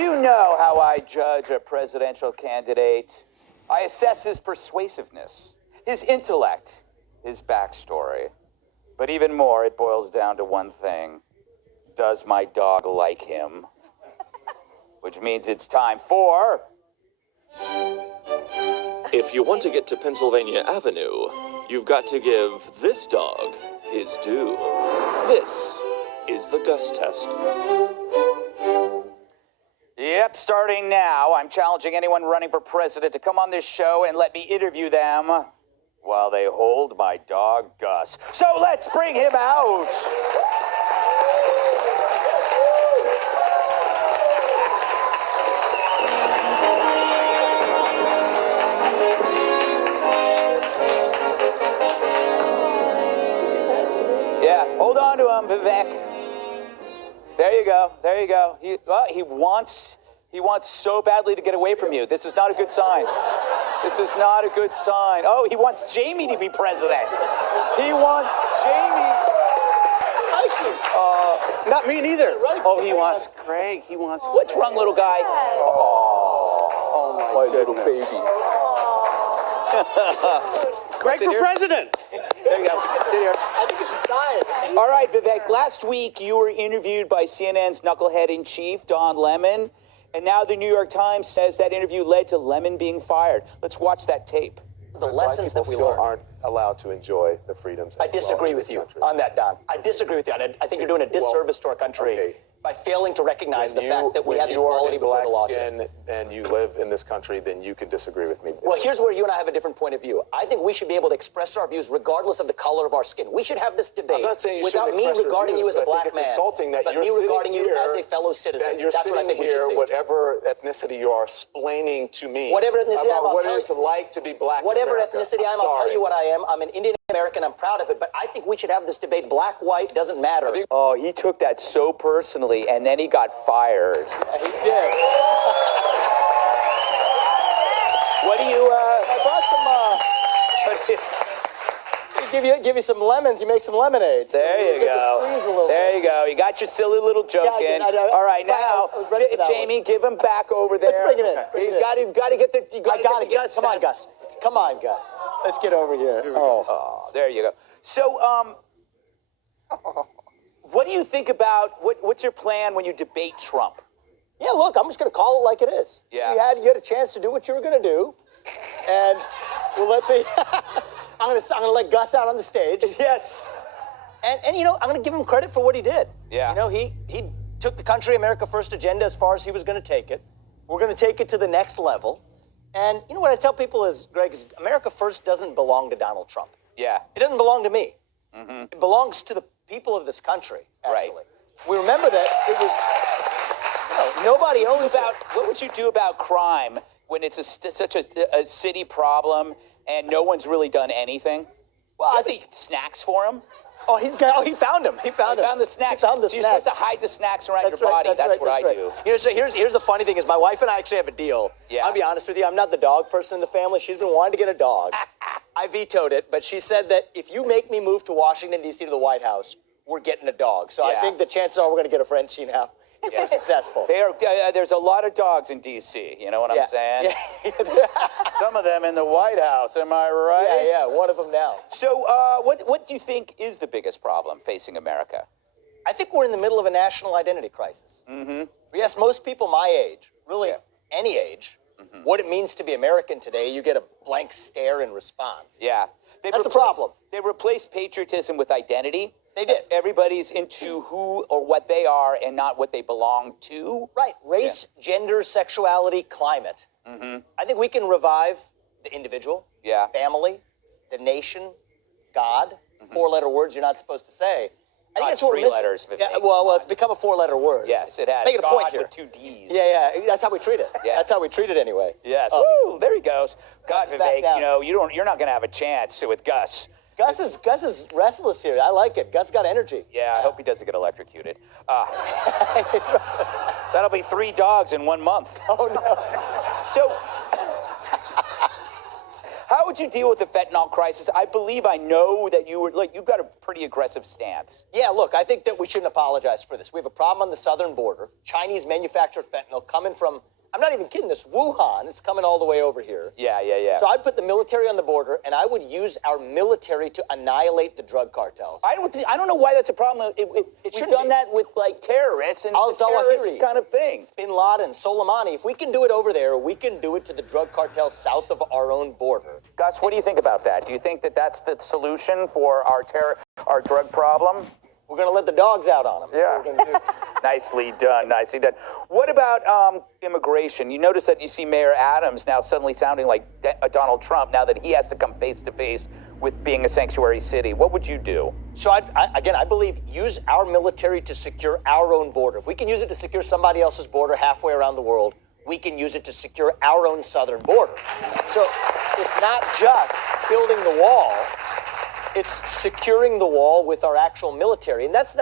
You know how I judge a presidential candidate. I assess his persuasiveness, his intellect, his backstory. But even more, it boils down to one thing. Does my dog like him? Which means it's time for... If you want to get to Pennsylvania Avenue, you've got to give this dog his due. This is the Gus test. Yep, starting now, I'm challenging anyone running for president to come on this show and let me interview them while they hold my dog, Gus. So let's bring him out. Yeah, hold on to him, Vivek. There you go. There you go. He wants so badly to get away from you. This is not a good sign. This is not a good sign. Oh, he wants Jamie to be president. He wants Jamie. Not me neither. Oh, he wants Craig. He wants. What's wrong, little guy? Oh my little baby. Craig for president. There you go. Sit here. I think it's a sign. All right, Vivek. Last week, you were interviewed by CNN's knucklehead-in-chief, Don Lemon. And now the New York Times says that interview led to Lemon being fired. Let's watch that tape. The lessons that we still learned. aren't allowed to enjoy the freedoms. I disagree with you on that, Don. I disagree with you. I think you're doing a disservice to our country by failing to recognize the fact that we have equality before the law. When you are in black skin and you live in this country, then you can disagree with me. Well, here's where you and I have a different point of view. I think we should be able to express our views regardless of the color of our skin. We should have this debate I'm not saying you without me shouldn't express regarding your you as a views, but I black think it's man, insulting that but you're me regarding sitting you here, as a fellow citizen. that you're That's what I sitting think we should here, see. whatever ethnicity you are, explaining to me Whatever ethnicity I am, about I'll what tell it's you. like to be black Whatever in America. ethnicity I am, I'll tell you what I am. I'm an Indian American. I'm proud of it. But I think we should have this debate. Black, white, doesn't matter. Oh, he took that so personally, and then he got fired. Yeah, he did. What do you, I brought some, give you some lemons. You make some lemonade. There you go. Squeeze a little There you go. You got your silly little joke Yeah, in. I did. All right, now, I was ready for that Jamie, give him back over there. Let's bring it in. Bring it in. You've got to get the. You I got it. Gus. Come on, Gus. Come on, Gus. Let's get over here. Oh, there you go. So, what do you think about what's your plan when you debate Trump? Yeah, look, I'm just going to call it like it is. Yeah. You had a chance to do what you were going to do, and we'll let the. I'm going to let Gus out on the stage. Yes. And you know, I'm going to give him credit for what he did. Yeah. You know, he took the country America First agenda as far as he was going to take it. We're going to take it to the next level. And you know what I tell people is, Greg, is America First doesn't belong to Donald Trump. Yeah. It doesn't belong to me. Mm-hmm. It belongs to the people of this country, actually. Right. We remember that it was, nobody owns it. What would you do about crime when it's such a city problem and no one's really done anything? Well, I think snacks for him. Oh, he found him. He found him. Found the snacks. He found the So you're snacks. supposed to hide the snacks around That's your right, body. That's what I right. do. You know, so here's the funny thing is my wife and I actually have a deal. Yeah. I'll be honest with you. I'm not the dog person in the family. She's been wanting to get a dog. I vetoed it, but she said that if you make me move to Washington, D.C. to the White House, we're getting a dog. So I Yeah. think the chances are we're going to get a Frenchie now. If we're successful. There's a lot of dogs in D.C. You know what I'm saying? Yeah. Some of them in the White House. Am I right? Yeah, one of them now. So, what do you think is the biggest problem facing America? I think we're in the middle of a national identity crisis. Mm-hmm. We ask most people my age, really any age, what it means to be American today. You get a blank stare in response. Yeah. That's a problem. They replaced patriotism with identity. They did. Everybody's into who or what they are and not what they belong to. Right. Race, gender, sexuality, climate. Mm-hmm. I think we can revive the individual, family, the nation, God. Four-letter words you're not supposed to say. I think that's what we're missing. 3 letters. Yeah, well, it's become a 4-letter word. Yes, it has. Making a God point here. with 2 D's. Yeah. That's how we treat it. Yes. That's how we treat it anyway. Yes. Oh, Woo, there he goes. God, Gus is back Vivek, down. you're not going to have a chance with Gus. Gus is restless here. I like it. Gus got energy. Yeah, I hope he doesn't get electrocuted. That'll be 3 dogs in 1 month. Oh, no. So, how would you deal with the fentanyl crisis? I believe I know that you've got a pretty aggressive stance. Yeah, look, I think that we shouldn't apologize for this. We have a problem on the southern border. Chinese manufactured fentanyl coming from, I'm not even kidding this, Wuhan. It's coming all the way over here. Yeah. So I'd put the military on the border, and I would use our military to annihilate the drug cartels. I don't know why that's a problem. We've done that with, like, terrorists and it's a terrorist kind of thing. Bin Laden, Soleimani. If we can do it over there, we can do it to the drug cartels south of our own border. Gus, what do you think about that? Do you think that that's the solution for our drug problem? We're going to let the dogs out on them. Yeah. Nicely done. What about immigration? You notice that you see Mayor Adams now suddenly sounding like Donald Trump now that he has to come face to face with being a sanctuary city. What would you do? So, I believe use our military to secure our own border. If we can use it to secure somebody else's border halfway around the world, we can use it to secure our own southern border. So it's not just building the wall. It's securing the wall with our actual military. And that's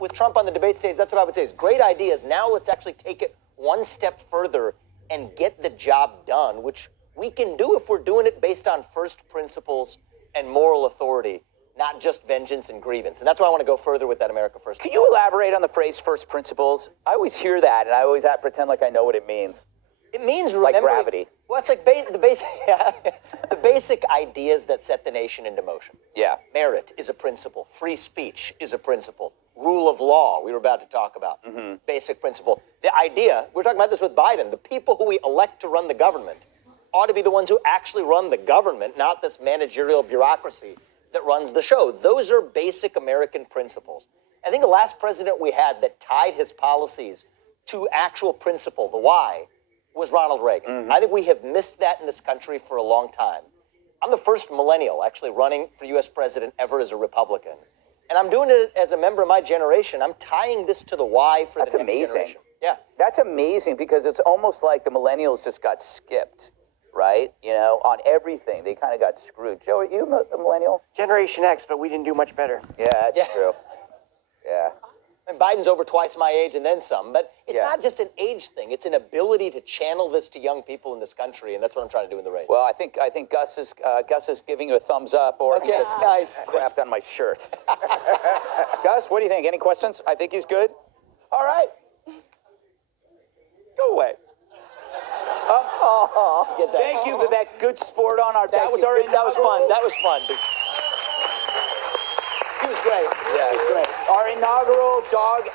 with Trump on the debate stage, that's what I would say is great ideas. Now let's actually take it one step further and get the job done, which we can do if we're doing it based on first principles and moral authority, not just vengeance and grievance. And that's why I want to go further with that America First. Can you elaborate on the phrase first principles? I always hear that, and I always have to pretend like I know what it means. It means like gravity. Well, it's like the basic ideas that set the nation into motion. Yeah. Merit is a principle. Free speech is a principle. Rule of law, we were about to talk about. Basic principle. The idea, we're talking about this with Biden, the people who we elect to run the government ought to be the ones who actually run the government, not this managerial bureaucracy that runs the show. Those are basic American principles. I think the last president we had that tied his policies to actual principle, the why, was Ronald Reagan. I think we have missed that in this country for a long time. I'm the first millennial actually running for U.S. president ever as a Republican. And I'm doing it as a member of my generation. I'm tying this to the why for the next generation. Yeah. That's amazing because it's almost like the millennials just got skipped, right? You know, on everything. They kind of got screwed. Joe, are you a millennial? Generation X, but we didn't do much better. Yeah, that's true. Yeah. And Biden's over twice my age and then some, but it's not just an age thing. It's an ability to channel this to young people in this country, and that's what I'm trying to do in the race. Well, I think Gus is giving you a thumbs up, or he just crapped on my shirt. Gus, what do you think? Any questions? I think he's good. All right. Go away. Thank you, Vivek. Good sport on our. That was fun. That was fun. He was great. Yeah, he was great. Our inaugural dog